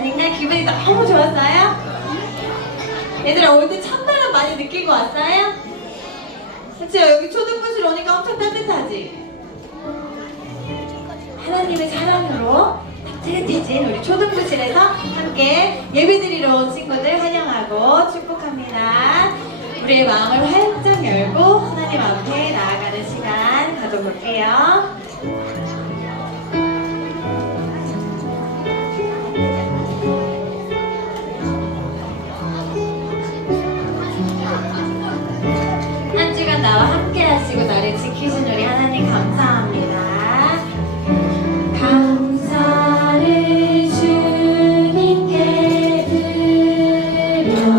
아닌가? 기분이 너무 좋았어요? 얘들아, 올 때 찬바람 많이 느끼고 왔어요? 그치? 여기 초등부실 오니까 엄청 따뜻하지? 하나님의 사랑으로 따뜻해진 우리 초등부실에서 함께 예배드리러 온 친구들 환영하고 축복합니다. 우리의 마음을 활짝 열고 하나님 앞에 나아가는 시간 가져볼게요. 한 주간 나와 함께 하시고 나를 지키신 우리 하나님 감사합니다. 감사를 주님께 드려요.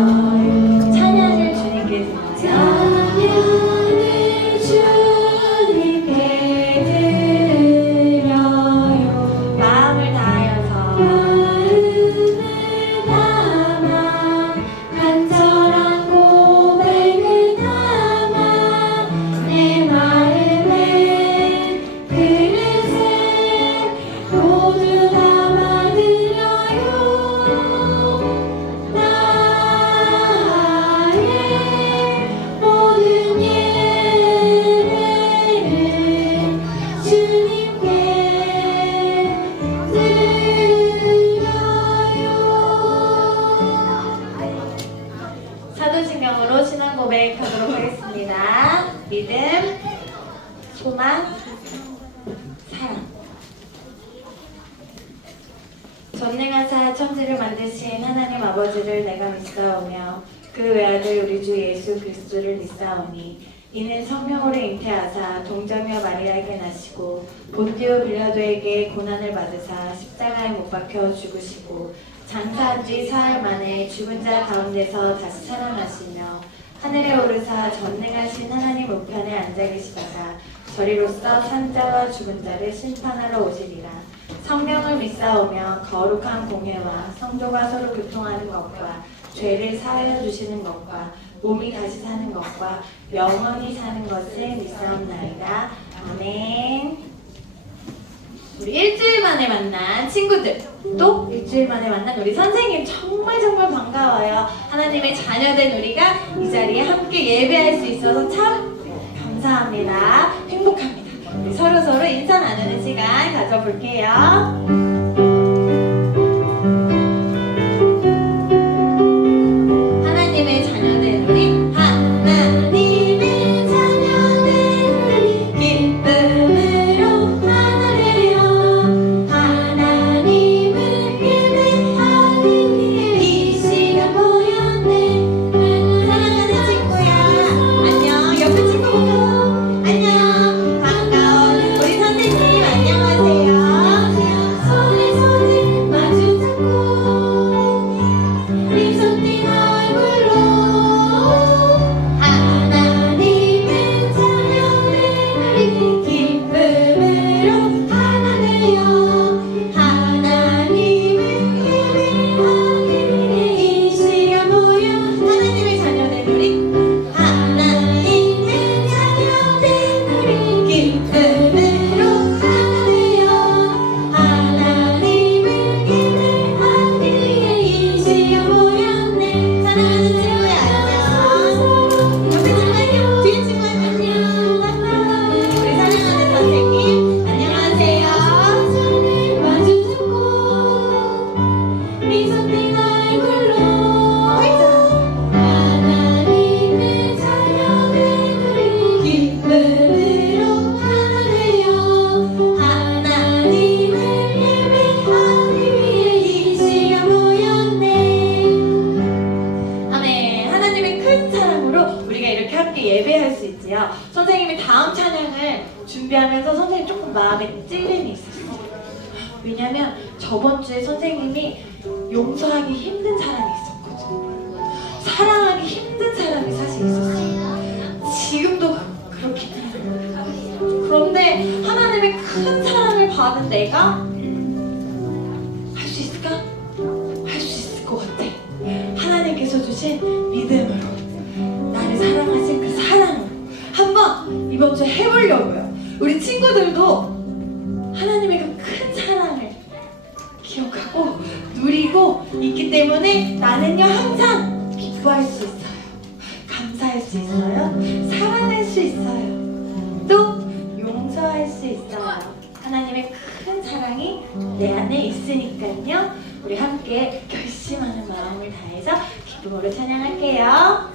찬양을 주님께 드려요. 찬양을 주님께 드려요. 마음을 다하여서 마음을 담아 간절한 고백을 담아 내 마음에 그릇에 모두 담아드려요. 나의 모든 예배를 주님께 드려요. 사도신경으로 신앙 고백하도록 하겠습니다. 믿음, 소망, 사랑. 전능하사 천지를 만드신 하나님 아버지를 내가 믿사오며 그 외아들 우리 주 예수 그리스도를 믿사오니 이는 성령으로 잉태하사 동정녀 마리아에게 나시고 본디오 빌라도에게 고난을 받으사 십자가에 못 박혀 죽으시고 장사한 지 사흘 만에 죽은 자 가운데서 다시 살아나시며 하늘에 오르사 전능하신 하나님 우편에 앉아 계시다가 저리로서 산자와 죽은 자를 심판하러 오시리라. 성령을 믿사오며 거룩한 공회와 성도가 서로 교통하는 것과 죄를 사하여 주시는 것과 몸이 다시 사는 것과 영원히 사는 것을 믿사옵나이다. 아멘. 우리 일주일 만에 만난 친구들, 또 일주일 만에 만난 우리 선생님 정말 반가워요. 하나님의 자녀된 우리가 이 자리에 함께 예배할 수 있어서 참 감사합니다. 행복합니다. 우리 서로 인사 나누는 시간 가져볼게요. 하나님의 자녀된 우리, 하나님의 자녀된 우리 기쁨으로 하나내려 하나님을 예배하기 위해 이 시간 모였네. 사랑하는 친구야, 안녕. 옆에 친구 보고 안녕. 반가운 우리 선생님 안녕하세요. 손에 마주 잡고 입 손 띈 얼굴로 하나님의 자녀된 우리 기쁨으로 하나되어 하나님을 예배하기 위해 이 시간 모여 하나님의 자녀된 우리 하나님의 자녀된 우리 기쁨으로 하나되어 하나님을 예배하기 위해 이 시간 모였네. 사랑하는 친구야 안녕. 옆에 친구 안녕. 뒤에 친구 안녕. 우리 사랑하는 선생님 안녕하세요. 손을 마주 잡고 미소 띈 얼굴로 하나님의 자녀된 우리 기쁨으로 하나되어 하나님을 예배하기 위해 이 시간 모였네. 아멘. 하나님의 큰 사랑으로 우리가 이렇게 함께 예배할 수 있지요. 선생님이 다음 찬양을 준비하면서 선생님 조금 마음에 찔림이 있었어요. 왜냐면 저번 주에 선생님이 용서하기 힘든 사람이 있었거든요. 사랑하기 힘든 사람이 사실 있었어요. 지금도 그렇긴 해요. 그런데 하나님의 큰 사랑을 받은 내가 할 수 있을까? 할 수 있을 것 같아. 하나님께서 주신 믿음으로 나를 사랑하신 그 사랑으로 한번 이번 주에 해보려고요. 우리 친구들도 하나님의 그 큰 사랑을 기억하고 누리고 있기 때문에 나는요 항상 기뻐할 수 있어요. 감사할 수 있어요. 사랑할 수 있어요. 또 용서할 수 있어요. 하나님의 큰 사랑이 내 안에 있으니까요. 우리 함께 결심하는 마음을 다해서 기쁨으로 찬양할게요.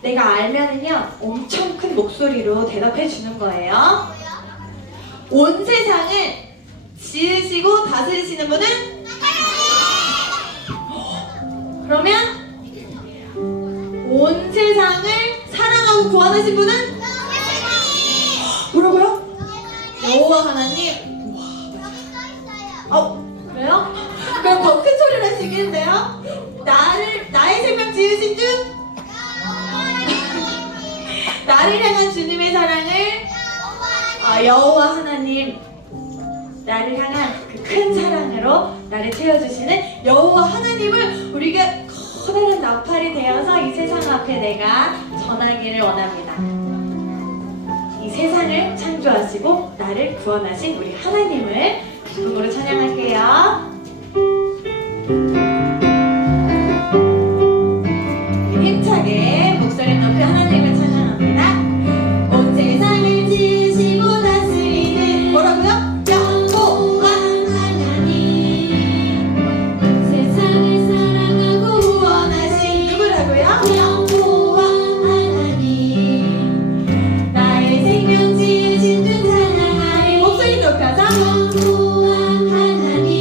내가 알면은요 엄청 큰 목소리로 대답해 주는 거예요. 온 세상을 지으시고 다스리시는 분은 그러면 온 세상을 사랑하고 구원하신 분은 뭐라고요? 여호와 하나님. 그래요? 그럼 더 큰 소리를 할 수 있겠는데요? 나의 생명 지으신 주 나를 향한 주님의 사랑을 여호와 하나님, 나를 향한 그 큰 사랑으로 나를 채워주시는 여호와 하나님을 우리가 커다란 나팔이 되어서 이 세상 앞에 내가 전하기를 원합니다. 이 세상을 창조하시고 나를 구원하신 우리 하나님을 기쁨으로 찬양할게요. 힘차게 목소리 높여 하나님을 찬양합니다. 온 세상을 지으시고 다스리는 뭐라고요? 영원한 하나님, 세상을 사랑하고 구원하신 누구라고요? 영원한 하나님, 나의 생명 지으신 주 찬양하리. 목소리 높여서 영원한 하나님,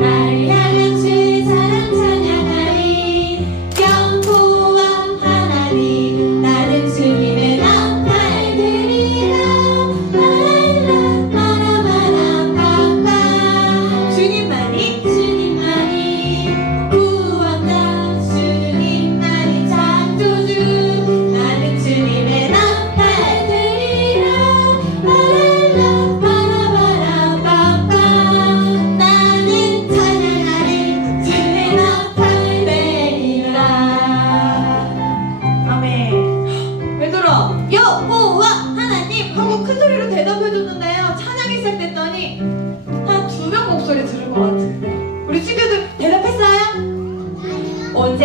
나를 향한 주의 사랑 찬양하리. 영원한 하나님, 나는 주님의 나팔 들이라. 라라라라라라라라. 주님만이 구원자, 주님만이 창조주, 나는 주님의 나팔 들이라. 라라라라라라라라. 나는 찬양하리. 주의 나팔 들이라. 아멘. 얘들아, 여호와 하나님 하고 큰 소리로 대답해줬는데요, 찬양이 시작됐더니 한 2명 목소리 들은 것 같은데 우리 친구들 대답했어요? 온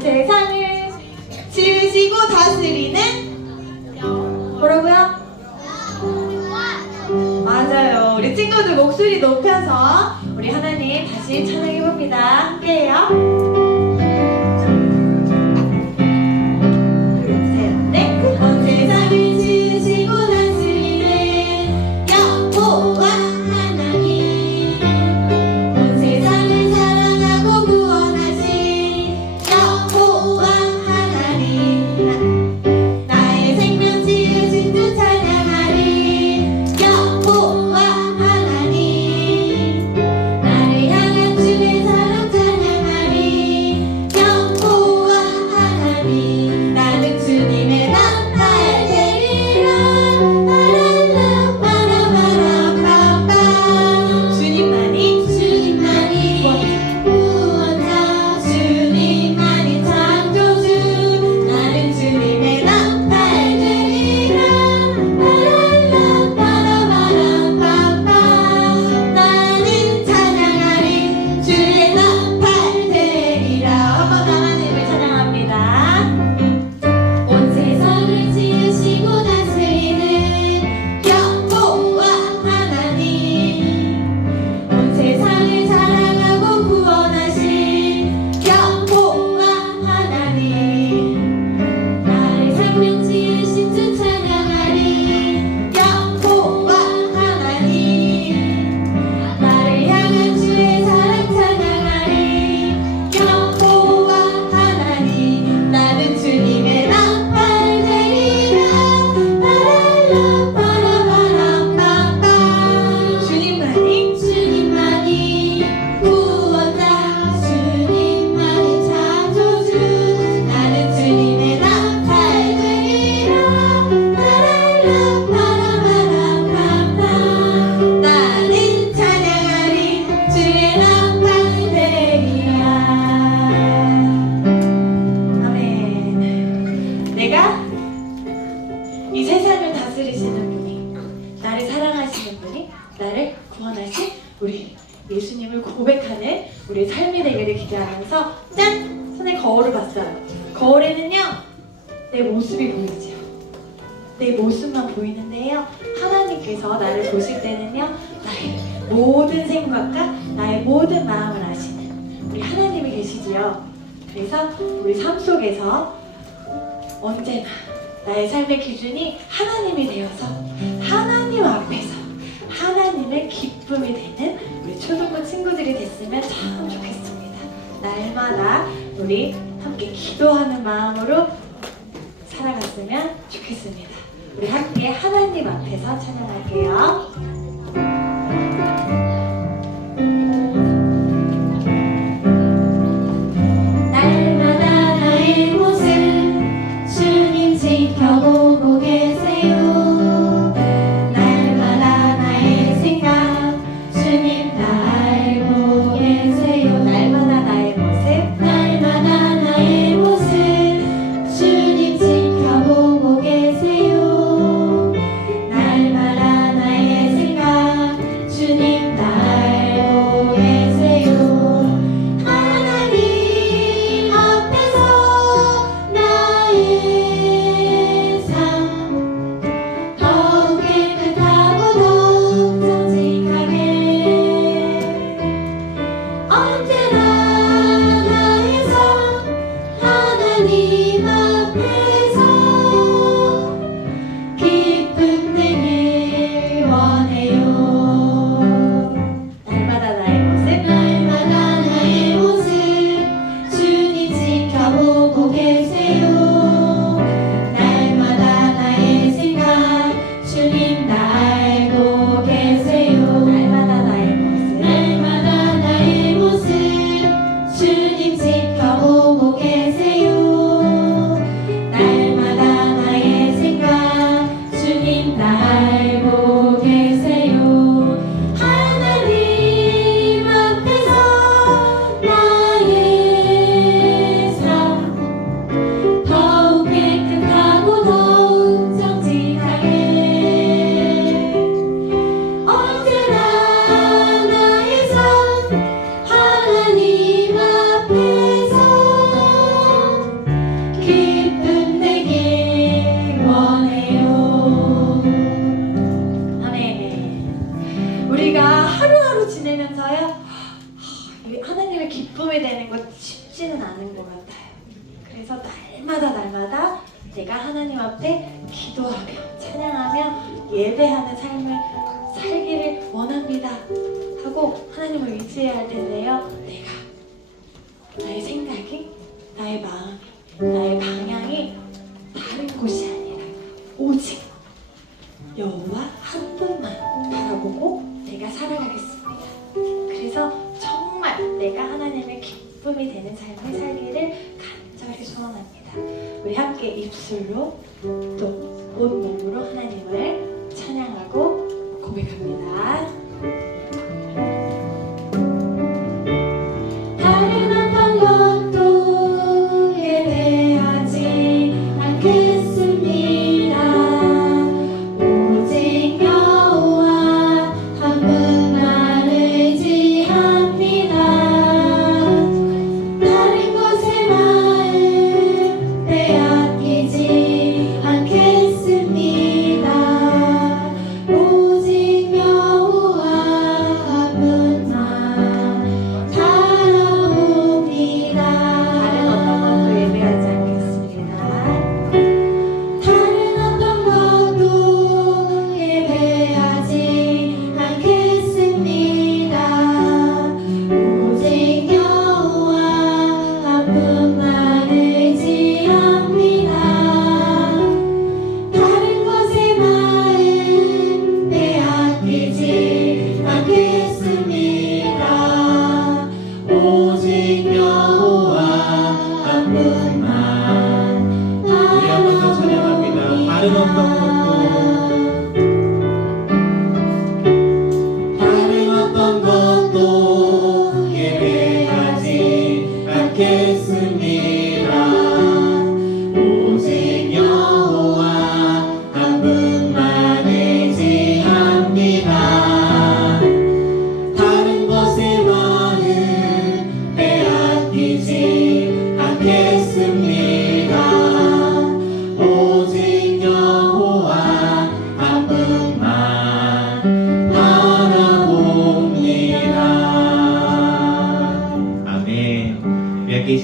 세상을 지으시고 다스리는 뭐라고요? 맞아요. 우리 친구들 목소리 높여서 우리 하나님 다시 찬양해봅니다. 함께해요. 온 세상을 지으시고 다스리는 여호와 하나님, 온 세상을 사랑하고 구원하신 여호와 하나님, 나의 생명 지으신 주 찬양. 다스리시는 분이, 나를 사랑하시는 분이, 나를 구원하신 우리 예수님을 고백하는 우리 삶이 되기를 기대하면서 짠! 손에 거울을 봤어요. 거울에는요, 내 모습이 보이죠. 내 모습만 보이는데요, 하나님께서 나를 보실 때는요, 나의 모든 생각과 나의 모든 마음을 아시는 우리 하나님이 계시지요. 그래서 우리 삶 속에서 언제나 나의 삶의 기준이 하나님이 되어서 하나님 앞에서 하나님의 기쁨이 되는 우리 초등부 친구들이 됐으면 참 좋겠습니다. 날마다 우리 함께 기도하는 마음으로 살아갔으면 좋겠습니다. 우리 함께 하나님 앞에서 찬양할게요. 날마다 나의 모습 주님 지켜보고 계세요. 날마다 나의 생각 주님 다 알고 계세요. 날마다 나의 모습, 날마다 나의 모습 주님 지켜보고 계세요. 날마다 나의 생각 주님 다 알고 계세요. 하나님 앞에서 나의 삶 더욱 깨끗하고 더욱 정직하게 언제나 나의 삶 하나님 앞에서 기쁨 되길 원해요. 날마다 나의 모습, 날마다 나의 모습 주님 지켜보고 계세요. 날마다 나의 생각 주님 다 알고 계세요. 날마다 나의 모습, 날마다 나의 모습 주님 지켜보고 계세요. 날마다 나의 생각 주님 다 알고 계세요. 하나님 앞에서 나의 삶 더욱 깨끗하고 더욱 정직하게 언제나 나의 삶 하나님 앞에서 기쁨 되길 원해요. 아멘. 우리가 하루하루 지내면서요, 이 하나님의 기쁨이 되는 것 쉽지는 않은 것 같아요. 그래서 날마다 내가 하나님 앞에 기도하며 찬양하며 예배하는 삶을 살기를 원합니다 하고 하나님을 의지해야 할 텐데요, 내가 나의 생각이, 나의 마음이, 나의 방향이 다른 곳이 아니라 오직 여호와 한 분만 바라보고 내가 살아가겠습니다. 그래서 정말 내가 하나님의 기쁨이 되는 삶을 살기를 간절히 소원합니다. 우리 함께 입술로 또 온몸으로 하나님을 찬양하고 고백합니다. 다른 어떤 것도 예배하지 않겠습니다. 오직 여호와 한 분만 의지합니다. 다른 것에 마음 빼앗기지 않겠습니다. 오직 여호와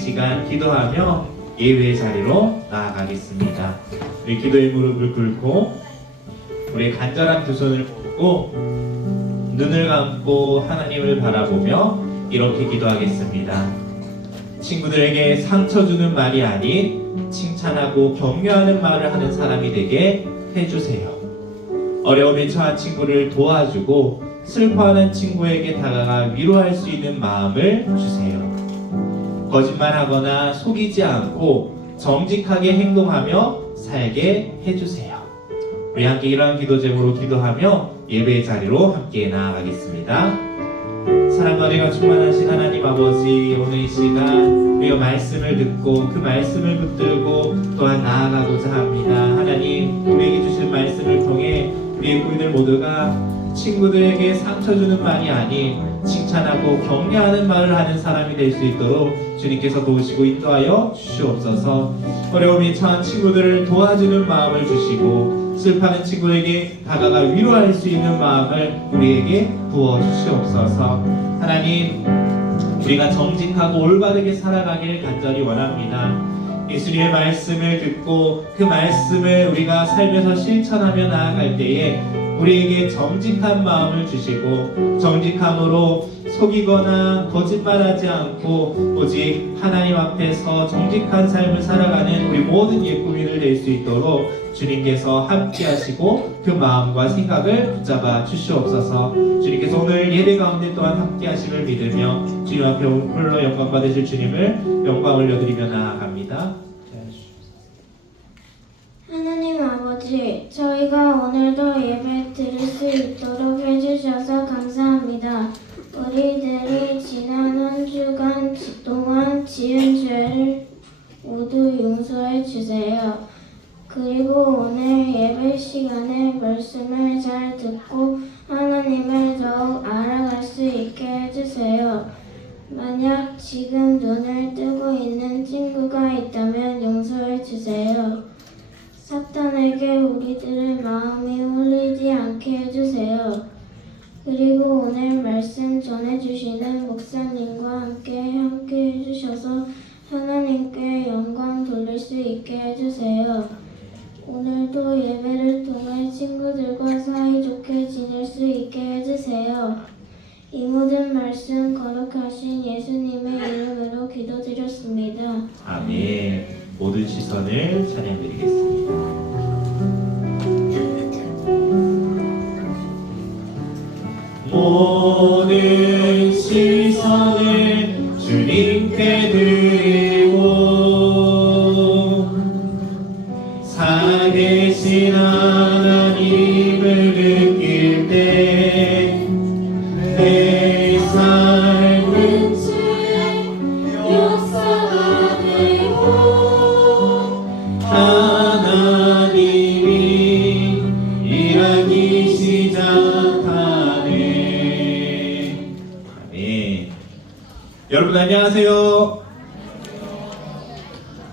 시간 기도하며 예배의 자리로 나아가겠습니다. 우리 기도의 무릎을 꿇고 우리 간절한 두 손을 꽂고 눈을 감고 하나님을 바라보며 이렇게 기도하겠습니다. 친구들에게 상처 주는 말이 아닌 칭찬하고 격려하는 말을 하는 사람이 되게 해주세요. 어려움에 처한 친구를 도와주고 슬퍼하는 친구에게 다가가 위로할 수 있는 마음을 주세요. 거짓말하거나 속이지 않고 정직하게 행동하며 살게 해주세요. 우리 함께 이러한 기도 제목으로 기도하며 예배의 자리로 함께 나아가겠습니다. 사랑과 은혜가 충만하신 하나님 아버지, 오늘 이 시간 우리가 말씀을 듣고 그 말씀을 붙들고 또한 나아가고자 합니다. 하나님, 우리에게 주신 말씀을 통해 우리의 부인들 모두가 친구들에게 상처 주는 말이 아닌 칭찬하고 격려하는 말을 하는 사람이 될 수 있도록 주님께서 도우시고 인도하여 주시옵소서. 어려움이 처한 친구들을 도와주는 마음을 주시고 슬퍼하는 친구에게 다가가 위로할 수 있는 마음을 우리에게 부어 주시옵소서. 하나님, 우리가 정직하고 올바르게 살아가길 간절히 원합니다. 예수님의 말씀을 듣고 그 말씀을 우리가 살면서 실천하며 나아갈 때에 우리에게 정직한 마음을 주시고 정직함으로 속이거나 거짓말하지 않고 오직 하나님 앞에서 정직한 삶을 살아가는 우리 모든 예쁘이들 될 수 있도록 주님께서 함께 하시고 그 마음과 생각을 붙잡아 주시옵소서. 주님께서 오늘 예배 가운데 또한 함께 하심을 믿으며 주님 앞에 홀로 영광 받으실 주님을 영광 올려드리며 나아갑니다. 하나님 아버지, 저희가 오늘도 예배 드릴 수 있도록 해주셔서 감사합니다. 우리들이 지난 한 주간 동안 지은 죄를 모두 용서해 주세요. 그리고 오늘 예배 시간에 말씀을 잘 듣고 하나님을 더욱 알아갈 수 있게 해주세요. 만약 지금 눈을 뜨고 있는 친구가 있다면 용서해 주세요. 사탄에게 우리들의 마음이 홀리지 않게 해주세요. 그리고 오늘 말씀 전해주시는 목사님과 함께 해주셔서 하나님께 영광 돌릴 수 있게 해주세요. 오늘도 예배를 통해 친구들과 사이좋게 지낼 수 있게 해주세요. 이 모든 말씀 거룩하신 예수님의 이름으로 기도드렸습니다. 아멘. 모든 시선을 찬양드리겠습니다. 모든 시선을 주님께 드리고 살아계신 하나님을 느낄 때 내 삶은 역사가 되고 하나님이 일하기 시작하네. 아멘. 여러분 안녕하세요.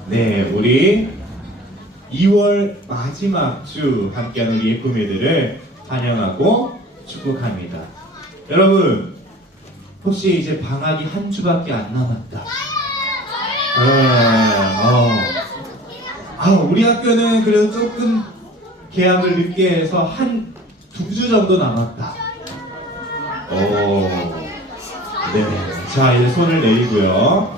네, 우리 2월 마지막 주 함께하는 우리 예쁜 애들을 환영하고 축복합니다. 여러분, 혹시 이제 방학이 한 주밖에 안 남았다. 우리 학교는 그래도 조금 개학을 늦게 해서 한 2주 정도 남았다. 네. 자, 이제 손을 내리고요.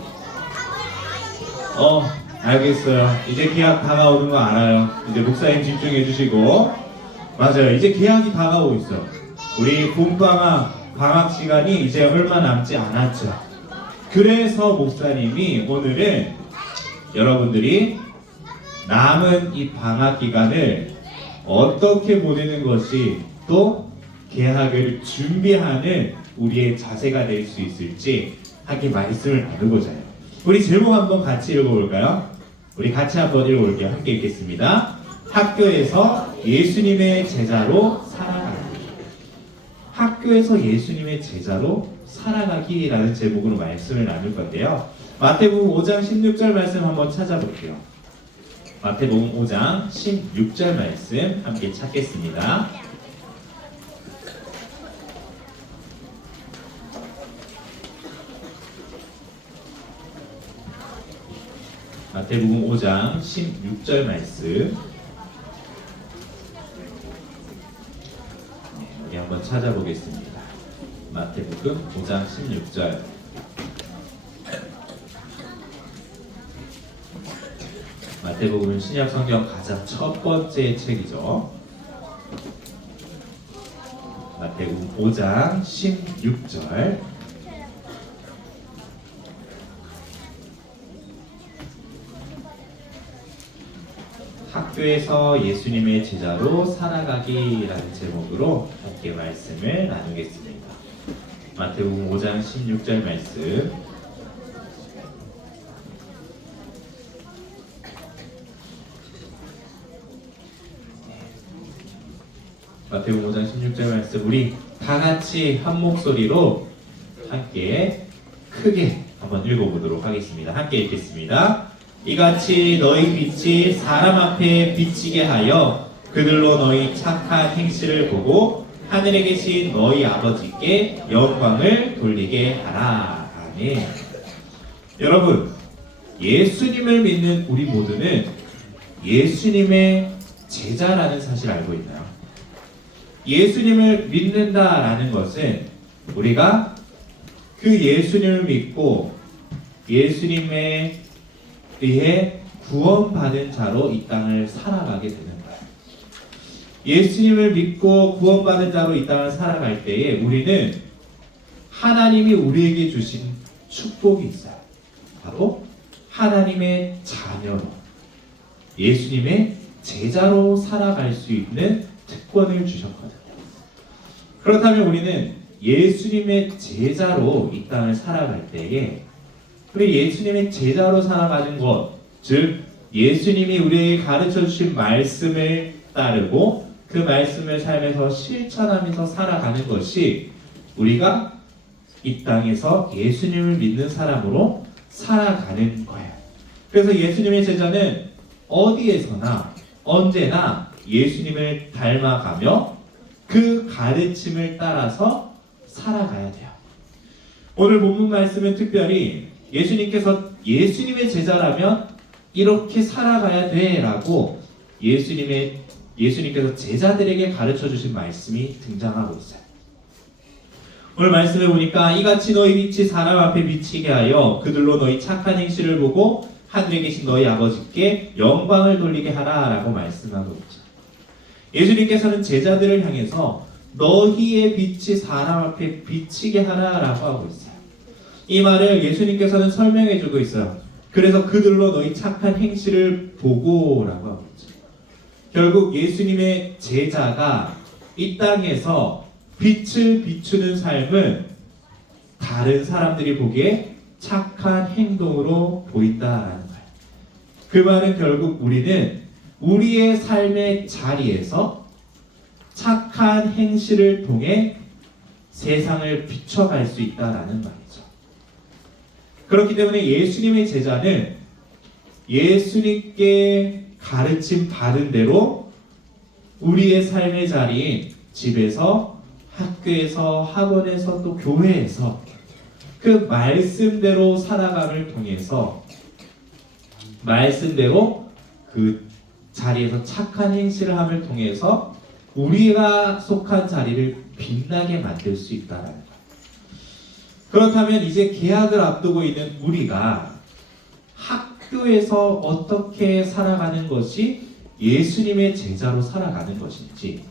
알겠어요. 이제 개학 다가오는 거 알아요. 이제 목사님 집중해 주시고. 맞아요. 이제 개학이 다가오고 있어요. 우리 봄방학, 방학 시간이 이제 얼마 남지 않았죠. 그래서 목사님이 오늘은 여러분들이 남은 이 방학 기간을 어떻게 보내는 것이 또 개학을 준비하는 우리의 자세가 될 수 있을지 함께 말씀을 나누고자 해요. 우리 제목 한번 같이 읽어볼까요? 우리 같이 한번 읽어볼게요. 함께 읽겠습니다. 학교에서 예수님의 제자로 살아가기. 학교에서 예수님의 제자로 살아가기라는 제목으로 말씀을 나눌 건데요. 마태복음 5장 16절 말씀 한번 찾아볼게요. 마태복음 5장 16절 말씀 함께 찾겠습니다. 마태복음 5장 16절 말씀. 우리 한번 찾아보겠습니다. 마태복음 5장 16절. 마태복음은 신약성경 가장 첫 번째 책이죠. 마태복음 5장 16절. 학교에서 예수님의 제자로 살아가기라는 제목으로 함께 말씀을 나누겠습니다. 마태복음 5장 16절 말씀. 마태복음 5장 16절 말씀, 우리 다 같이 한 목소리로 함께 크게 한번 읽어보도록 하겠습니다. 함께 읽겠습니다. 이같이 너희 빛이 사람 앞에 비치게 하여 그들로 너희 착한 행실을 보고 하늘에 계신 너희 아버지께 영광을 돌리게 하라. 아멘. 여러분, 예수님을 믿는 우리 모두는 예수님의 제자라는 사실 알고 있나요? 예수님을 믿는다라는 것은 우리가 그 예수님을 믿고 예수님에 의해 구원받은 자로 이 땅을 살아가게 되는 거예요. 예수님을 믿고 구원받은 자로 이 땅을 살아갈 때에 우리는 하나님이 우리에게 주신 축복이 있어요. 바로 하나님의 자녀로, 예수님의 제자로 살아갈 수 있는 특권을 주셨거든요. 그렇다면 우리는 예수님의 제자로 이 땅을 살아갈 때에 우리 예수님의 제자로 살아가는 것, 즉 예수님이 우리에게 가르쳐 주신 말씀을 따르고 그 말씀을 삶에서 실천하면서 살아가는 것이 우리가 이 땅에서 예수님을 믿는 사람으로 살아가는 거예요. 그래서 예수님의 제자는 어디에서나 언제나 예수님을 닮아가며 그 가르침을 따라서 살아가야 돼요. 오늘 본문 말씀은 특별히 예수님께서 예수님의 제자라면 이렇게 살아가야 돼 라고 예수님께서 제자들에게 가르쳐 주신 말씀이 등장하고 있어요. 오늘 말씀에 보니까 이같이 너희 빛이 사람 앞에 비치게 하여 그들로 너희 착한 행실을 보고 하늘에 계신 너희 아버지께 영광을 돌리게 하라 라고 말씀하고 있죠. 예수님께서는 제자들을 향해서 너희의 빛이 사람 앞에 비치게 하라 라고 하고 있어요. 이 말을 예수님께서는 설명해 주고 있어요. 그래서 그들로 너희 착한 행실을 보고 라고 하고 있죠. 결국 예수님의 제자가 이 땅에서 빛을 비추는 삶은 다른 사람들이 보기에 착한 행동으로 보인다라는 거예요. 그 말은 결국 우리는 우리의 삶의 자리에서 착한 행실을 통해 세상을 비춰갈 수 있다라는 말이죠. 그렇기 때문에 예수님의 제자는 예수님께 가르침 받은 대로 우리의 삶의 자리인 집에서, 학교에서, 학원에서, 또 교회에서 그 말씀대로 살아감을 통해서 말씀대로 그 자리에서 착한 행실을 함을 통해서 우리가 속한 자리를 빛나게 만들 수 있다는 거예요. 그렇다면 이제 개학을 앞두고 있는 우리가 학교에서 어떻게 살아가는 것이 예수님의 제자로 살아가는 것인지,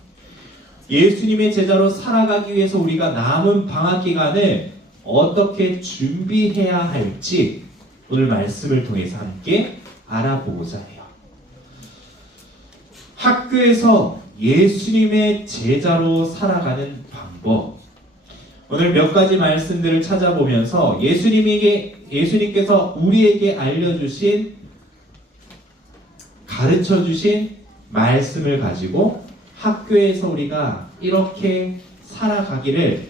예수님의 제자로 살아가기 위해서 우리가 남은 방학 기간을 어떻게 준비해야 할지 오늘 말씀을 통해서 함께 알아보고자 해요. 학교에서 예수님의 제자로 살아가는 방법, 오늘 몇 가지 말씀들을 찾아보면서 예수님께서 우리에게 알려주신, 가르쳐주신 말씀을 가지고 학교에서 우리가 이렇게 살아가기를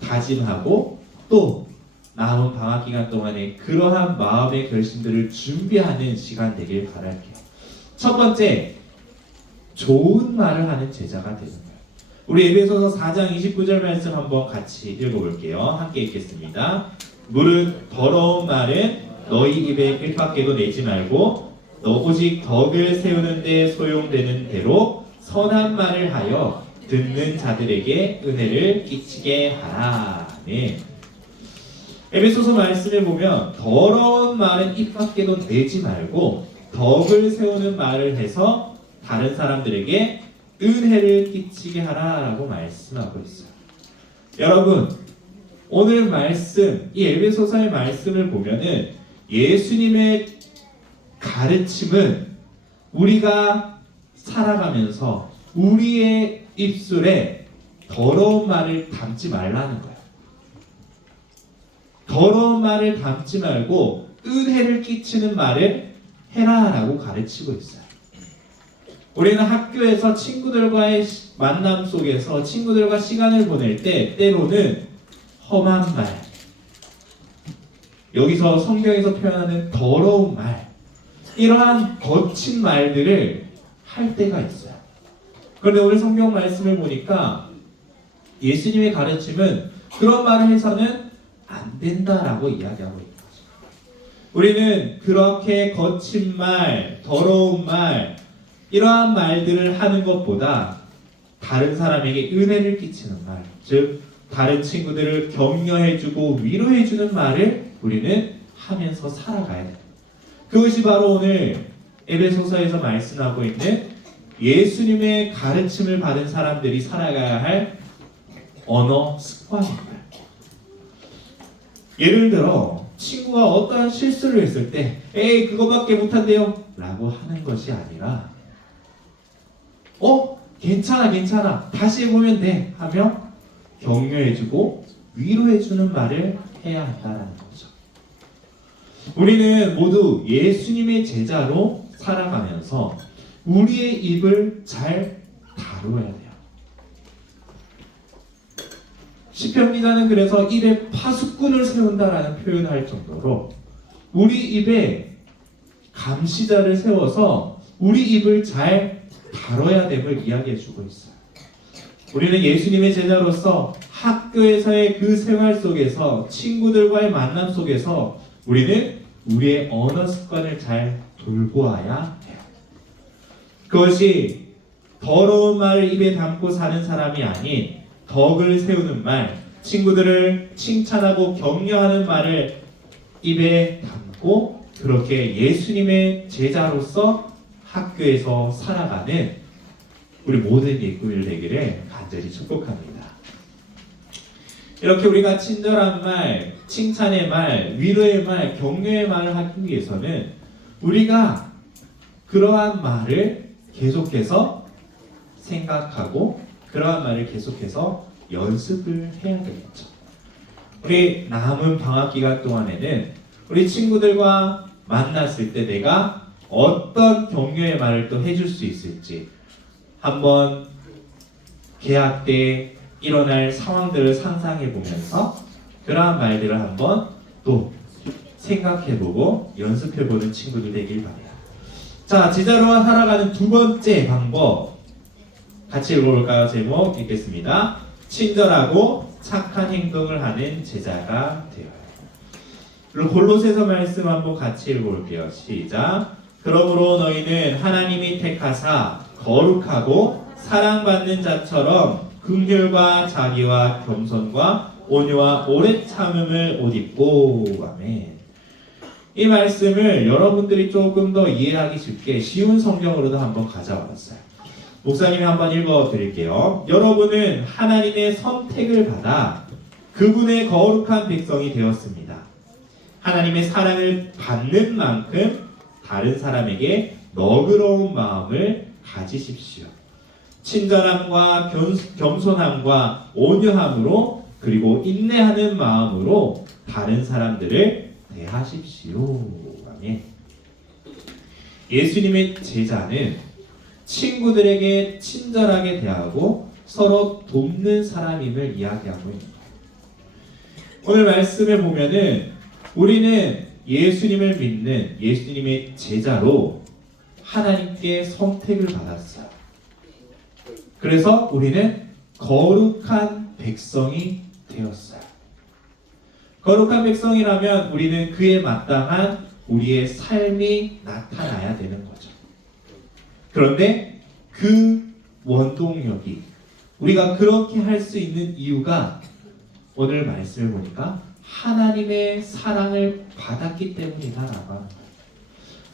다짐하고 또 남은 방학 기간 동안에 그러한 마음의 결심들을 준비하는 시간 되길 바랄게요. 첫 번째, 좋은 말을 하는 제자가 되는 거예요. 우리 에베소서 4장 29절 말씀 한번 같이 읽어볼게요. 함께 읽겠습니다. 무릇 더러운 말은 너희 입에 1밖에도 내지 말고 오직 덕을 세우는 데 소용되는 대로 선한 말을 하여 듣는 자들에게 은혜를 끼치게 하라. 네. 에베소서 말씀에 보면 더러운 말은 입 밖에도 내지 말고 덕을 세우는 말을 해서 다른 사람들에게 은혜를 끼치게 하라라고 말씀하고 있어요. 여러분, 오늘 말씀, 이 에베소서의 말씀을 보면은 예수님의 가르침은 우리가 살아가면서 우리의 입술에 더러운 말을 담지 말라는 거예요. 더러운 말을 담지 말고 은혜를 끼치는 말을 해라라고 가르치고 있어요. 우리는 학교에서 친구들과의 만남 속에서 친구들과 시간을 보낼 때 때로는 험한 말, 여기서 성경에서 표현하는 더러운 말, 이러한 거친 말들을 할 때가 있어요. 그런데 오늘 성경 말씀을 보니까 예수님의 가르침은 그런 말을 해서는 안 된다라고 이야기하고 있는 거죠. 우리는 그렇게 거친 말, 더러운 말, 이러한 말들을 하는 것보다 다른 사람에게 은혜를 끼치는 말, 즉 다른 친구들을 격려해주고 위로해주는 말을 우리는 하면서 살아가야 돼요. 그것이 바로 오늘 에베소서에서 말씀하고 있는 예수님의 가르침을 받은 사람들이 살아가야 할 언어 습관입니다. 예를 들어 친구가 어떠한 실수를 했을 때 에이 그거밖에 못한대요 라고 하는 것이 아니라 괜찮아 다시 해보면 돼 하며 격려해주고 위로해주는 말을 해야 한다는 거죠. 우리는 모두 예수님의 제자로 살아가면서 우리의 입을 잘 다루어야 돼요. 시편 기자는 그래서 입에 파수꾼을 세운다라는 표현을 할 정도로 우리 입에 감시자를 세워서 우리 입을 잘 다뤄야 됨을 이야기해주고 있어요. 우리는 예수님의 제자로서 학교에서의 그 생활 속에서 친구들과의 만남 속에서 우리는 우리의 언어 습관을 잘 돌보아야 해요. 그것이 더러운 말을 입에 담고 사는 사람이 아닌 덕을 세우는 말, 친구들을 칭찬하고 격려하는 말을 입에 담고 그렇게 예수님의 제자로서 학교에서 살아가는 우리 모든 예꾸미를 되기를 간절히 축복합니다. 이렇게 우리가 친절한 말, 칭찬의 말, 위로의 말, 격려의 말을 하기 위해서는 우리가 그러한 말을 계속해서 생각하고 그러한 말을 계속해서 연습을 해야 되겠죠. 우리 남은 방학 기간 동안에는 우리 친구들과 만났을 때 내가 어떤 격려의 말을 또 해줄 수 있을지 한번 개학 때 일어날 상황들을 상상해 보면서 그러한 말들을 한번 또 생각해보고 연습해보는 친구들 되길 바래요. 자, 제자로 살아가는 두 번째 방법 같이 읽어볼까요? 제목 읽겠습니다. 친절하고 착한 행동을 하는 제자가 되어요. 그리고 골로새서 말씀 한번 같이 읽어볼게요. 시작. 그러므로 너희는 하나님이 택하사 거룩하고 사랑받는 자처럼 긍휼과 자비와 겸손과 온유와 오래 참음을 옷 입고. 아멘. 이 말씀을 여러분들이 조금 더 이해하기 쉽게 쉬운 성경으로도 한번 가져와봤어요. 목사님이 한번 읽어드릴게요. 여러분은 하나님의 선택을 받아 그분의 거룩한 백성이 되었습니다. 하나님의 사랑을 받는 만큼 다른 사람에게 너그러운 마음을 가지십시오. 친절함과 겸손함과 온유함으로 그리고 인내하는 마음으로 다른 사람들을 대하십시오. 아멘. 예수님의 제자는 친구들에게 친절하게 대하고 서로 돕는 사람임을 이야기하고 있는 거예요. 오늘 말씀을 보면은 우리는 예수님을 믿는 예수님의 제자로 하나님께 선택을 받았어요. 그래서 우리는 거룩한 백성이 되었어요. 거룩한 백성이라면 우리는 그에 마땅한 우리의 삶이 나타나야 되는 거죠. 그런데 그 원동력이 우리가 그렇게 할 수 있는 이유가 오늘 말씀을 보니까 하나님의 사랑을 받았기 때문이다라고 하는 거예요.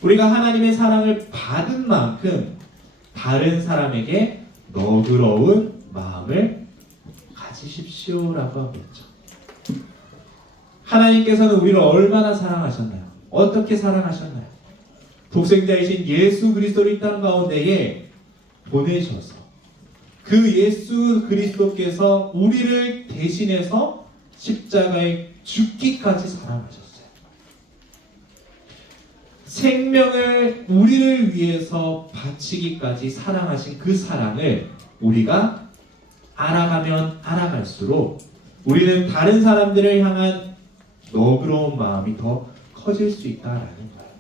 우리가 하나님의 사랑을 받은 만큼 다른 사람에게 너그러운 마음을 가지십시오라고 하고 있죠. 하나님께서는 우리를 얼마나 사랑하셨나요? 어떻게 사랑하셨나요? 독생자이신 예수 그리스도를 이 땅 가운데에 보내셔서 그 예수 그리스도께서 우리를 대신해서 십자가에 죽기까지 사랑하셨어요. 생명을 우리를 위해서 바치기까지 사랑하신 그 사랑을 우리가 알아가면 알아갈수록 우리는 다른 사람들을 향한 너그러운 마음이 더 커질 수 있다라는 거예요.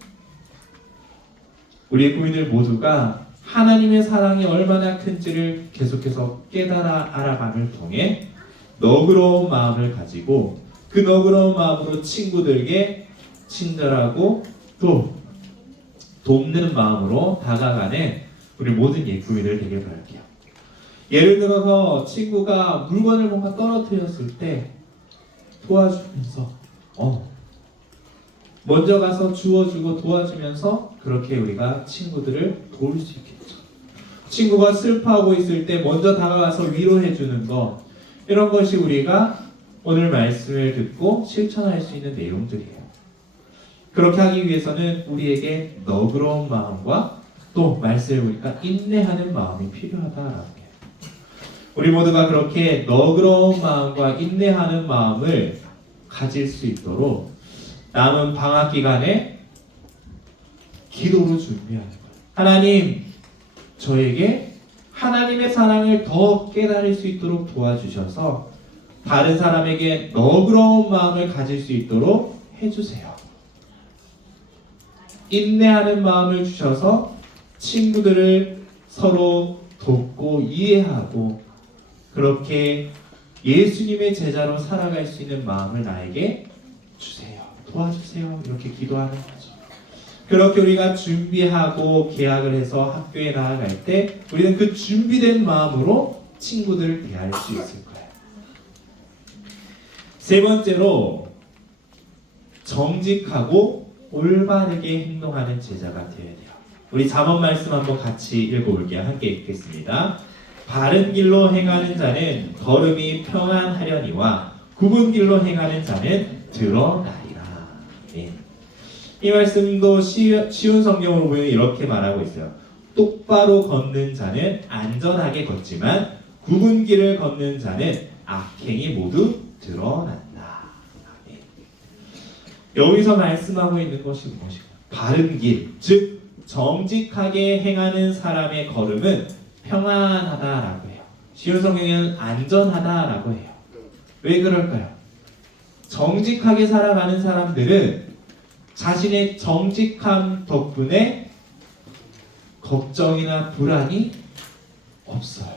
우리의 국민들 모두가 하나님의 사랑이 얼마나 큰지를 계속해서 깨달아 알아감을 통해 너그러운 마음을 가지고 그 너그러운 마음으로 친구들에게 친절하고 또 돕는 마음으로 다가가는 우리 모든 예국민들 되길 바랄게요. 예를 들어서 친구가 물건을 뭔가 떨어뜨렸을 때 도와주면서 먼저 가서 주워주고 도와주면서 그렇게 우리가 친구들을 도울 수 있겠죠. 친구가 슬퍼하고 있을 때 먼저 다가가서 위로해주는 것, 이런 것이 우리가 오늘 말씀을 듣고 실천할 수 있는 내용들이에요. 그렇게 하기 위해서는 우리에게 너그러운 마음과 또 말씀을 보니까 인내하는 마음이 필요하다라고 해요. 우리 모두가 그렇게 너그러운 마음과 인내하는 마음을 가질 수 있도록 남은 방학 기간에 기도로 준비하는 거예요. 하나님, 저에게 하나님의 사랑을 더 깨달을 수 있도록 도와주셔서 다른 사람에게 너그러운 마음을 가질 수 있도록 해주세요. 인내하는 마음을 주셔서 친구들을 서로 돕고 이해하고 그렇게 예수님의 제자로 살아갈 수 있는 마음을 나에게 주세요. 도와주세요. 이렇게 기도하는 거죠. 그렇게 우리가 준비하고 계약을 해서 학교에 나아갈 때 우리는 그 준비된 마음으로 친구들을 대할 수 있을 거예요. 세 번째로 정직하고 올바르게 행동하는 제자가 되어야 돼요. 우리 잠언 말씀 한번 같이 읽어볼게요. 함께 읽겠습니다. 바른 길로 행하는 자는 걸음이 평안하려니와 굽은 길로 행하는 자는 드러나리라. 네. 이 말씀도 쉬운 성경으로 보면 이렇게 말하고 있어요. 똑바로 걷는 자는 안전하게 걷지만 굽은 길을 걷는 자는 악행이 모두 드러난다. 네. 여기서 말씀하고 있는 것이 무엇인가? 바른 길, 즉 정직하게 행하는 사람의 걸음은 평안하다라고 해요. 쉬운 성경에는 안전하다라고 해요. 왜 그럴까요? 정직하게 살아가는 사람들은 자신의 정직함 덕분에 걱정이나 불안이 없어요.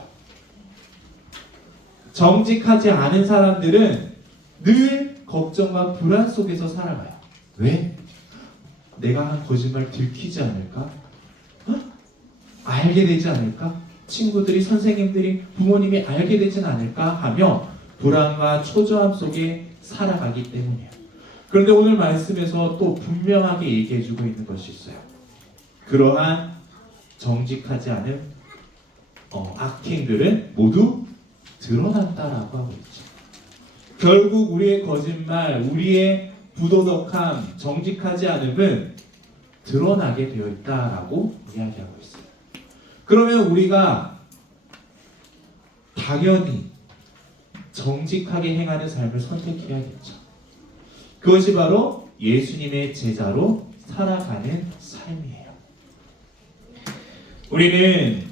정직하지 않은 사람들은 늘 걱정과 불안 속에서 살아가요. 왜? 내가 한 거짓말 들키지 않을까? 알게 되지 않을까? 친구들이, 선생님들이, 부모님이 알게 되진 않을까 하며 불안과 초조함 속에 살아가기 때문이에요. 그런데 오늘 말씀에서 또 분명하게 얘기해주고 있는 것이 있어요. 그러한 정직하지 않은 악행들은 모두 드러난다라고 하고 있죠. 결국 우리의 거짓말, 우리의 부도덕함, 정직하지 않음은 드러나게 되어 있다라고 이야기하고 있어요. 그러면 우리가 당연히 정직하게 행하는 삶을 선택해야겠죠. 그것이 바로 예수님의 제자로 살아가는 삶이에요. 우리는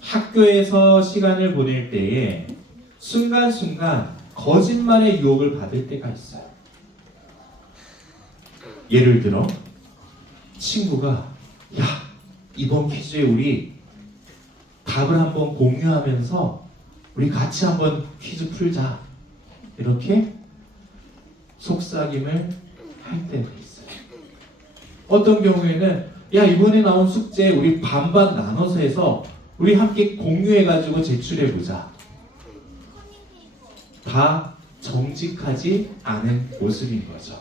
학교에서 시간을 보낼 때에 순간순간 거짓말의 유혹을 받을 때가 있어요. 예를 들어 친구가 야, 이번 퀴즈에 우리 답을 한번 공유하면서 우리 같이 한번 퀴즈 풀자. 이렇게 속삭임을 할 때가 있어요. 어떤 경우에는 야, 이번에 나온 숙제 우리 반반 나눠서 해서 우리 함께 공유해가지고 제출해보자. 다 정직하지 않은 모습인 거죠.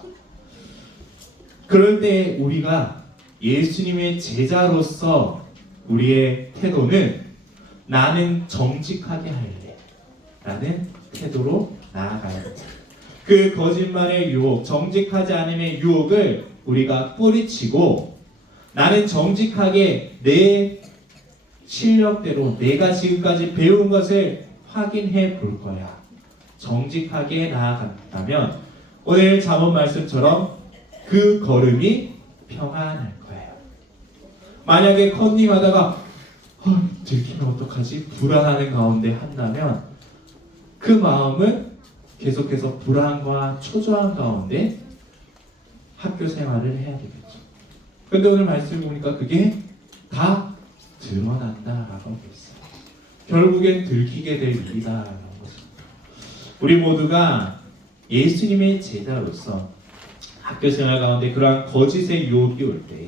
그럴 때 우리가 예수님의 제자로서 우리의 태도는 나는 정직하게 할래 라는 태도로 나아가야 합니다. 그 거짓말의 유혹, 정직하지 않음의 유혹을 우리가 뿌리치고 나는 정직하게 내 실력대로 내가 지금까지 배운 것을 확인해 볼 거야. 정직하게 나아간다면 오늘 잠언 말씀처럼 그 걸음이 평안할 거예요. 만약에 컨닝하다가 들키면 어떡하지? 불안하는 가운데 한다면 그 마음은 계속해서 불안과 초조한 가운데 학교 생활을 해야 되겠죠. 근데 오늘 말씀을 보니까 그게 다 드러난다라고 하고 있어요. 결국엔 들키게 될 일이다라는 거죠. 우리 모두가 예수님의 제자로서 학교 생활 가운데 그러한 거짓의 유혹이 올 때,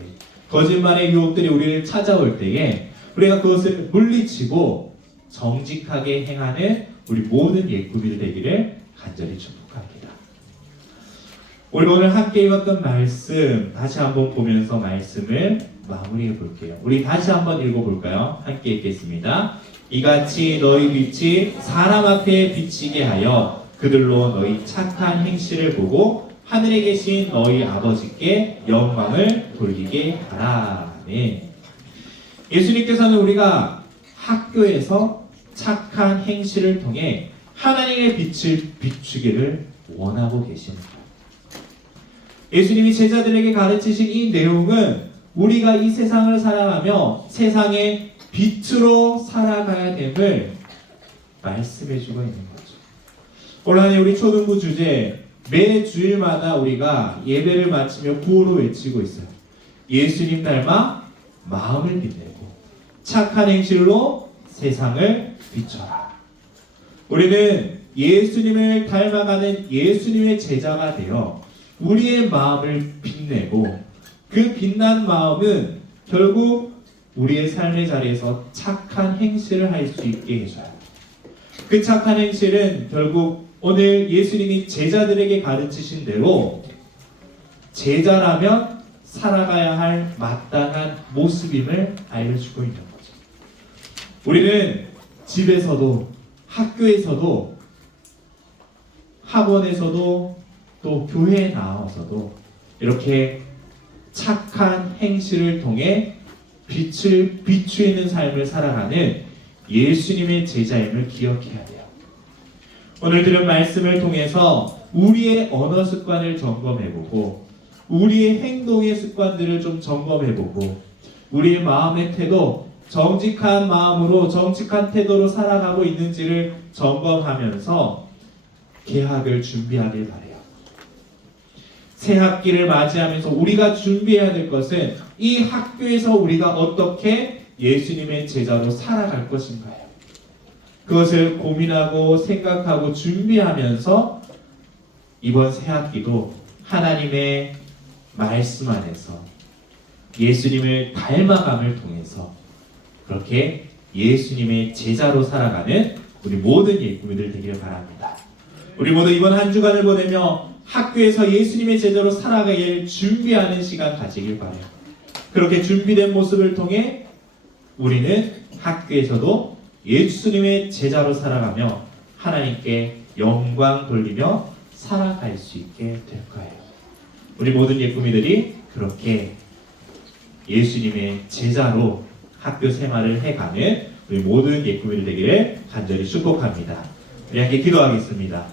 거짓말의 유혹들이 우리를 찾아올 때에 우리가 그것을 물리치고 정직하게 행하는 우리 모든 예꾸미들 되기를 간절히 축복합니다. 우리 오늘 함께 읽었던 말씀 다시 한번 보면서 말씀을 마무리해 볼게요. 우리 다시 한번 읽어볼까요? 함께 읽겠습니다. 이같이 너희 빛이 사람 앞에 비치게 하여 그들로 너희 착한 행실을 보고 하늘에 계신 너희 아버지께 영광을 돌리게 하라. 네. 예수님께서는 우리가 학교에서 착한 행실을 통해 하나님의 빛을 비추기를 원하고 계십니다. 예수님이 제자들에게 가르치신 이 내용은 우리가 이 세상을 살아가며 세상의 빛으로 살아가야 됨을 말씀해주고 있는 거죠. 올 한 해 우리 초등부 주제 매 주일마다 우리가 예배를 마치며 구호로 외치고 있어요. 예수님 닮아 마음을 빛내고 착한 행실로 세상을 비춰라. 우리는 예수님을 닮아가는 예수님의 제자가 되어 우리의 마음을 빛내고 그 빛난 마음은 결국 우리의 삶의 자리에서 착한 행실을 할 수 있게 해줘요. 그 착한 행실은 결국 오늘 예수님이 제자들에게 가르치신 대로 제자라면 살아가야 할 마땅한 모습임을 알려주고 있는 거죠. 우리는 집에서도 학교에서도 학원에서도 또 교회에 나와서도 이렇게 착한 행실을 통해 빛을 비추이는 삶을 살아가는 예수님의 제자임을 기억해야 돼요. 오늘 들은 말씀을 통해서 우리의 언어 습관을 점검해보고 우리의 행동의 습관들을 좀 점검해보고 우리의 마음의 태도, 정직한 마음으로 정직한 태도로 살아가고 있는지를 점검하면서 개학을 준비하길 바래요. 새 학기를 맞이하면서 우리가 준비해야 될 것은 이 학교에서 우리가 어떻게 예수님의 제자로 살아갈 것인가요? 그것을 고민하고 생각하고 준비하면서 이번 새 학기도 하나님의 말씀 안에서 예수님을 닮아감을 통해서 그렇게 예수님의 제자로 살아가는 우리 모든 예꾸미들 되기를 바랍니다. 우리 모두 이번 한 주간을 보내며 학교에서 예수님의 제자로 살아가길 준비하는 시간 가지길 바라요. 그렇게 준비된 모습을 통해 우리는 학교에서도 예수님의 제자로 살아가며 하나님께 영광 돌리며 살아갈 수 있게 될 거예요. 우리 모든 예꾸미들이 그렇게 예수님의 제자로 학교 생활을 해가는 우리 모든 예꾸미들 되기를 간절히 축복합니다. 우리 함께 기도하겠습니다.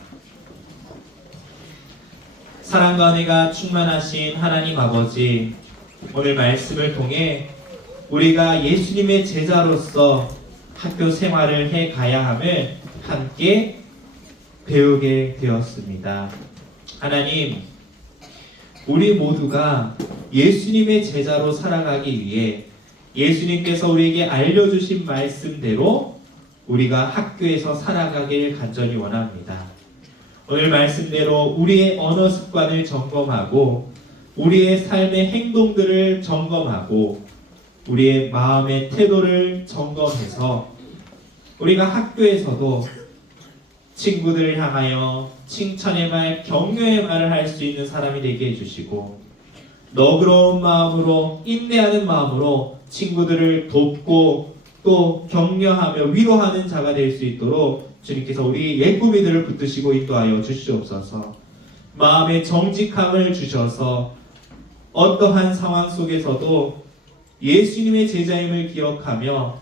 사랑과 은혜가 충만하신 하나님 아버지, 오늘 말씀을 통해 우리가 예수님의 제자로서 학교 생활을 해 가야 함을 함께 배우게 되었습니다. 하나님, 우리 모두가 예수님의 제자로 살아가기 위해 예수님께서 우리에게 알려주신 말씀대로 우리가 학교에서 살아가길 간절히 원합니다. 오늘 말씀대로 우리의 언어 습관을 점검하고 우리의 삶의 행동들을 점검하고 우리의 마음의 태도를 점검해서 우리가 학교에서도 친구들을 향하여 칭찬의 말, 격려의 말을 할 수 있는 사람이 되게 해주시고 너그러운 마음으로, 인내하는 마음으로 친구들을 돕고 또 격려하며 위로하는 자가 될 수 있도록 주님께서 우리 예꾸미들을 붙드시고 인도하여 주시옵소서. 마음의 정직함을 주셔서 어떠한 상황 속에서도 예수님의 제자임을 기억하며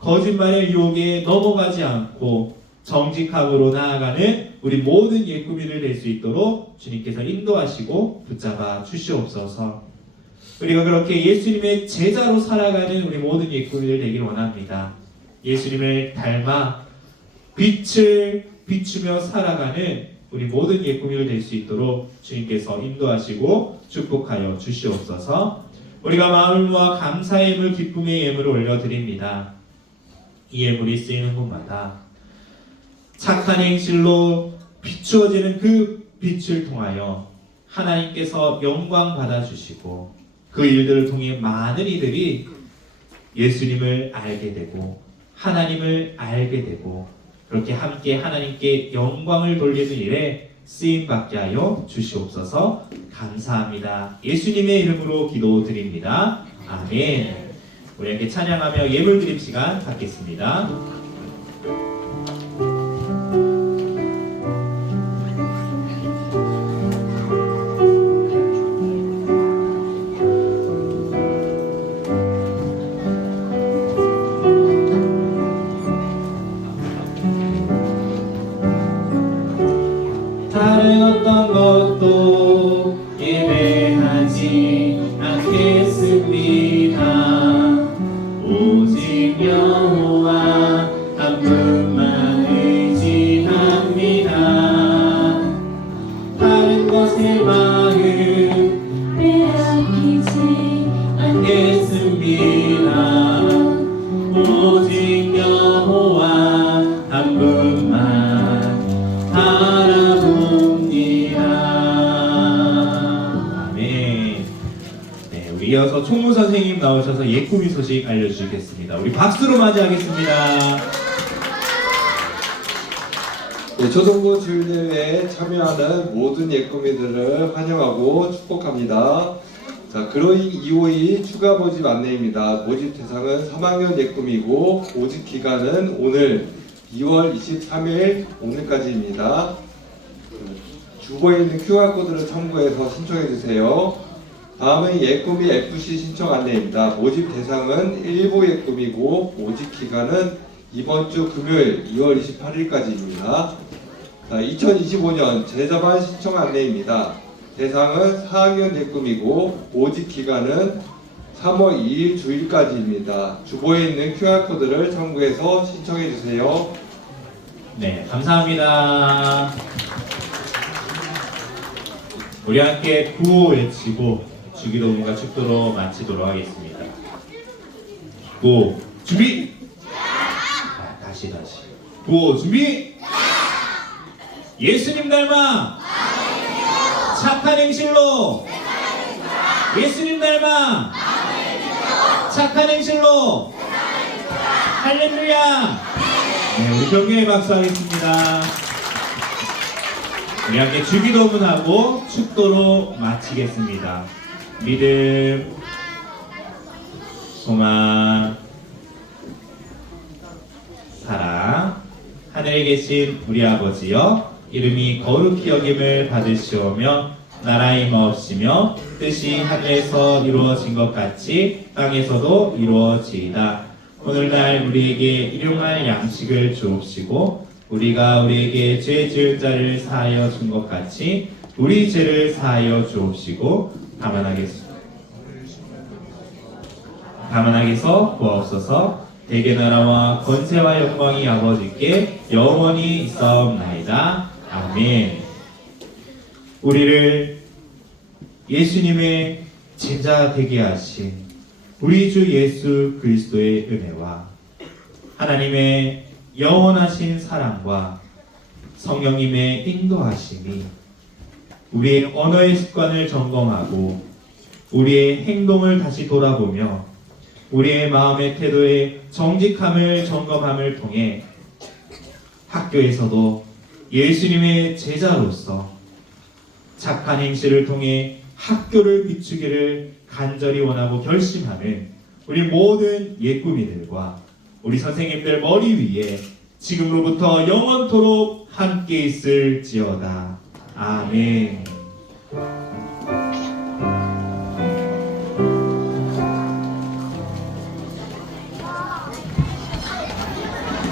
거짓말의 유혹에 넘어가지 않고 정직함으로 나아가는 우리 모든 예꾸미들 될 수 있도록 주님께서 인도하시고 붙잡아 주시옵소서. 우리가 그렇게 예수님의 제자로 살아가는 우리 모든 예꾸미들 되길 원합니다. 예수님을 닮아 빛을 비추며 살아가는 우리 모든 예꾸미들 될 수 있도록 주님께서 인도하시고 축복하여 주시옵소서. 우리가 마음을 모아 감사의 예물, 기쁨의 예물을 올려드립니다. 이 예물이 쓰이는 곳마다 착한 행실로 비추어지는 그 빛을 통하여 하나님께서 영광 받아주시고 그 일들을 통해 많은 이들이 예수님을 알게 되고 하나님을 알게 되고 그렇게 함께 하나님께 영광을 돌리는 일에 쓰임받게 하여 주시옵소서. 감사합니다. 예수님의 이름으로 기도드립니다. 아멘. 우리 함께 찬양하며 예물 드림 시간 갖겠습니다. 다른 어떤 것도 예배하지 않겠습니다. 오직 여호와 한 분만 의지합니다. 다른 것에 마음 빼앗기지 않겠습니다. 오직 여호와 한 분만 바라봅니다. 아멘. 네, 우리 이어서 총무 선생님 나오셔서 예꾸미 소식 알려주시겠습니다. 우리 박수로 맞이하겠습니다. 네, 초등부 주일대회에 참여하는 모든 예꾸미들을 환영하고 축복합니다. 자, 그로이 252 추가 모집 안내입니다. 모집 대상은 3학년 예꾸미고 모집 기간은 오늘 2월 23일 오늘까지입니다. 주보에 있는 QR코드를 참고해서 신청해주세요. 다음은 예꾸미 FC 신청 안내입니다. 모집 대상은 일부 예꾸미고 모집 기간은 이번 주 금요일 2월 28일까지입니다. 2025년 제자반 신청 안내입니다. 대상은 4학년 예꾸미고 모집 기간은 3월 2일 주일까지입니다. 주보에 있는 QR코드를 참고해서 신청해주세요. 네, 감사합니다. 우리 함께 구호 외치고 주기도문과 축도로 마치도록 하겠습니다. 구호 준비! 다시 구호 준비! 예수님 닮아 착한 행실로 예수님 닮아 착한 행실로 할렐루야. 네, 우리 격려의 박수 하겠습니다. 우리 함께 주기도문하고 축도로 마치겠습니다. 믿음, 소망, 사랑. 하늘에 계신 우리 아버지여, 이름이 거룩히 여김을 받으시오며 나라의 마옵시며 뜻이 하늘에서 이루어진 것 같이 땅에서도 이루어지이다. 오늘날 우리에게 일용할 양식을 주옵시고 우리가 우리에게 죄 지은 자를 사하여 준 것 같이 우리 죄를 사하여 주옵시고 가만하게서 구하옵소서. 대개 나라와 권세와 영광이 아버지께 영원히 있사옵나이다. 아멘. 우리를 예수님의 제자 되게 하신 우리 주 예수 그리스도의 은혜와 하나님의 영원하신 사랑과 성령님의 인도하심이 우리의 언어의 습관을 점검하고 우리의 행동을 다시 돌아보며 우리의 마음의 태도의 정직함을 점검함을 통해 학교에서도 예수님의 제자로서 착한 행실을 통해 학교를 비추기를 간절히 원하고 결심하는 우리 모든 예꾸미들과 우리 선생님들 머리 위에 지금로부터 영원토록 함께 있을지어다. 아멘.